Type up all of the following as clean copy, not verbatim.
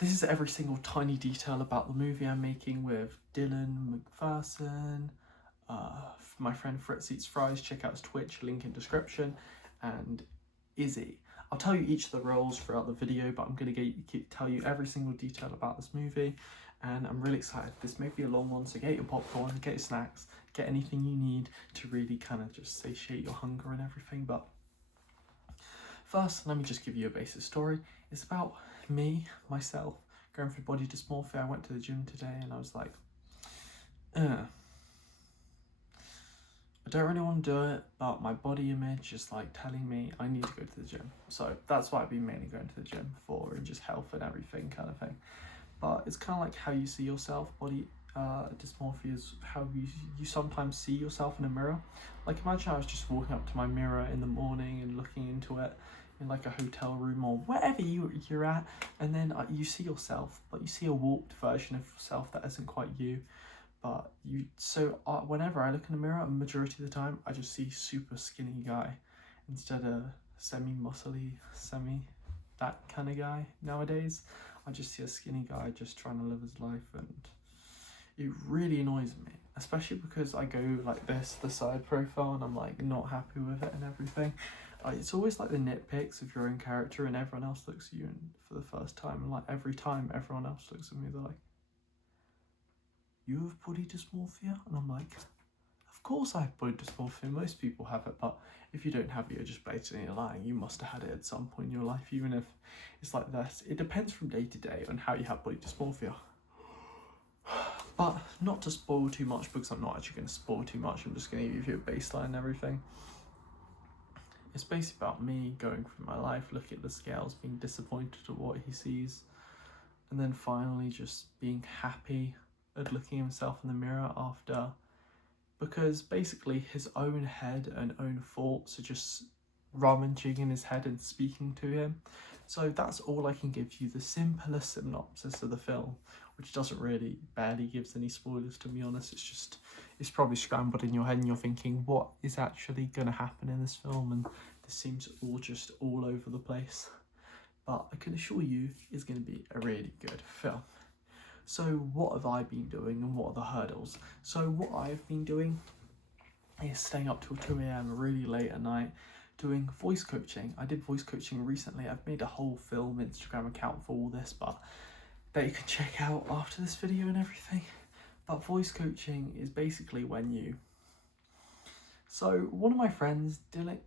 this is every single tiny detail about the movie I'm making with Dylan McPherson, my friend Fritz Eats Fries, check out his Twitch, link in description, and Izzy. I'll tell you each of the roles throughout the video, but I'm going to tell you every single detail about this movie, and I'm really excited. This may be a long one, so get your popcorn, get your snacks, get anything you need to really kind of just satiate your hunger and everything. But first, let me just give you a basic story. It's about myself, going through body dysmorphia. I went to the gym today and I was like, I don't really want to do it, but my body image is like telling me I need to go to the gym. So that's why I've been mainly going to the gym for, and just health and everything kind of thing. But it's kind of like how you see yourself. Body dysmorphia is how you sometimes see yourself in a mirror. Like imagine I was just walking up to my mirror in the morning and looking into it in like a hotel room or wherever you're at, and then you see yourself, but you see a warped version of yourself that isn't quite you. But whenever I look in the mirror, a majority of the time I just see super skinny guy instead of semi-muscly, that kind of guy. Nowadays I just see a skinny guy just trying to live his life, and it really annoys me, especially because I go like this, the side profile, and I'm like not happy with it and everything. It's always like the nitpicks of your own character, and everyone else looks at you for the first time, and like every time everyone else looks at me, they're like, you have body dysmorphia? And I'm like, of course I have body dysmorphia, most people have it, but if you don't have it, you're just blatantly lying. You must have had it at some point in your life, even if it's like this. It depends from day to day on how you have body dysmorphia. But not to spoil too much, because I'm not actually going to spoil too much, I'm just going to give you a baseline and everything. It's basically about me going through my life, looking at the scales, being disappointed at what he sees, and then finally just being happy at looking at himself in the mirror after, because basically his own head and own thoughts are just rummaging in his head and speaking to him. So that's all I can give you, the simplest synopsis of the film, which barely gives any spoilers, to be honest. It's probably scrambled in your head and you're thinking, what is actually going to happen in this film? And this seems all over the place. But I can assure you it's going to be a really good film. So what have I been doing and what are the hurdles? So what I've been doing is staying up till 2 a.m. really late at night doing voice coaching. I did voice coaching recently. I've made a whole film Instagram account for all this, but that you can check out after this video and everything. But voice coaching is basically so one of my friends, Dylan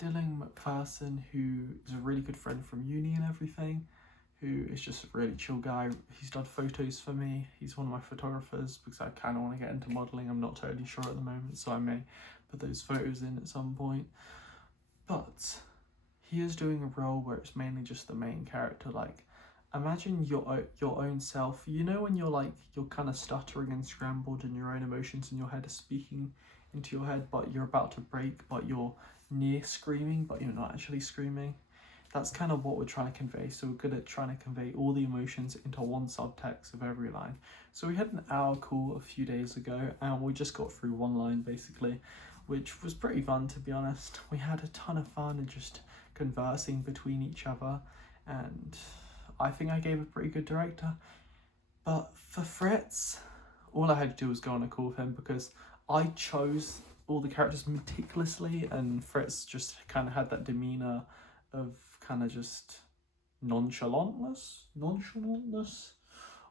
McPherson, who is a really good friend from uni and everything, who is just a really chill guy. He's done photos for me. He's one of my photographers because I kind of want to get into modelling. I'm not totally sure at the moment, so I may put those photos in at some point. But he is doing a role where it's mainly just the main character. Like, imagine your own self. You know when you're kind of stuttering and scrambled and your own emotions in your head are speaking into your head, but you're about to break, but you're near screaming, but you're not actually screaming. That's kind of what we're trying to convey. So we're good at trying to convey all the emotions into one subtext of every line. So we had an hour call a few days ago and we just got through one line basically, which was pretty fun, to be honest. We had a ton of fun and just conversing between each other, and I think I gave a pretty good director. But for Fritz, all I had to do was go on a call with him because I chose all the characters meticulously, and Fritz just kind of had that demeanor of kind of just nonchalantness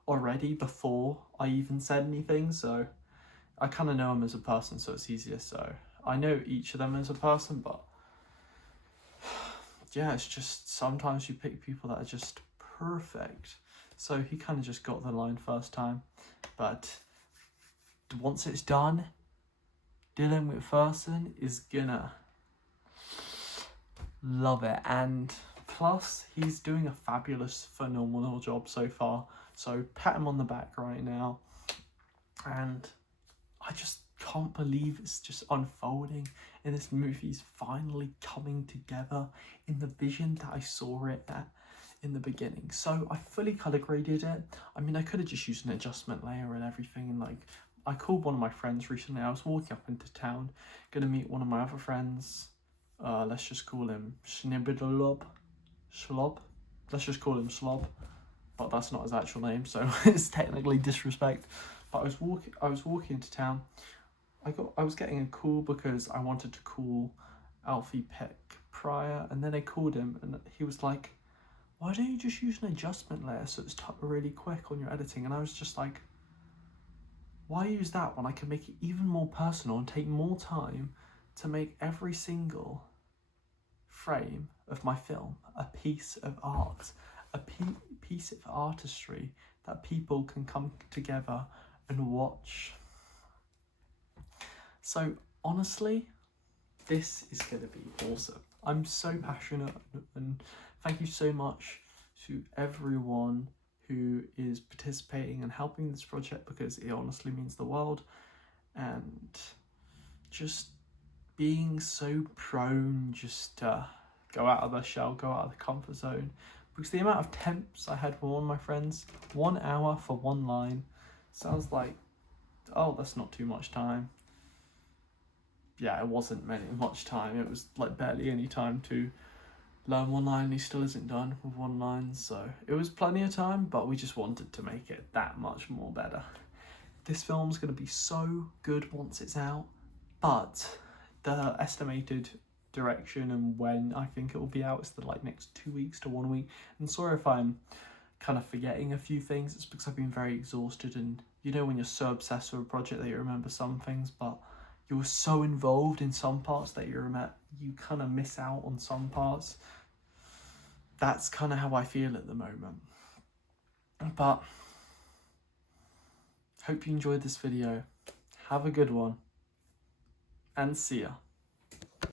already before I even said anything. So I kind of know him as a person, so it's easier. So I know each of them as a person, but yeah, it's just sometimes you pick people that are just perfect. So he kind of just got the line first time, but once it's done, Dylan McPherson is gonna love it. And plus, he's doing a phenomenal job so far. So pat him on the back right now. And I just can't believe it's just unfolding, and this movie's finally coming together in the vision that I saw it at in the beginning. So I fully color graded it. I mean, I could have just used an adjustment layer and everything, and I called one of my friends recently. I was walking up into town, gonna meet one of my other friends. Let's just call him Schlob. Let's just call him Slob. but that's not his actual name, so it's technically disrespect. But I was walking into town. I was getting a call because I wanted to call Alfie Peck prior, and then I called him and he was like, why don't you just use an adjustment layer so it's really quick on your editing? And I was just like, why use that when I can make it even more personal and take more time to make every single frame of my film a piece of art, a piece of artistry that people can come together and watch. So honestly, this is going to be awesome. I'm so passionate, and thank you so much to everyone who is participating and helping this project, because it honestly means the world. And just being so prone just to go out of the shell, go out of the comfort zone, because the amount of temps I had from one of my friends, 1 hour for one line, sounds like, oh, that's not too much time. Yeah, it wasn't much time. It was like barely any time to learn one line. He still isn't done with one line, so it was plenty of time, but we just wanted to make it that much more better. This film's going to be so good once it's out, but the estimated direction and when I think it will be out is the next 2 weeks to 1 week. And sorry if I'm kind of forgetting a few things. It's because I've been very exhausted, and you know when you're so obsessed with a project that you remember some things, but you're so involved in some parts that you kind of miss out on some parts. That's kind of how I feel at the moment. But hope you enjoyed this video. Have a good one, and see ya.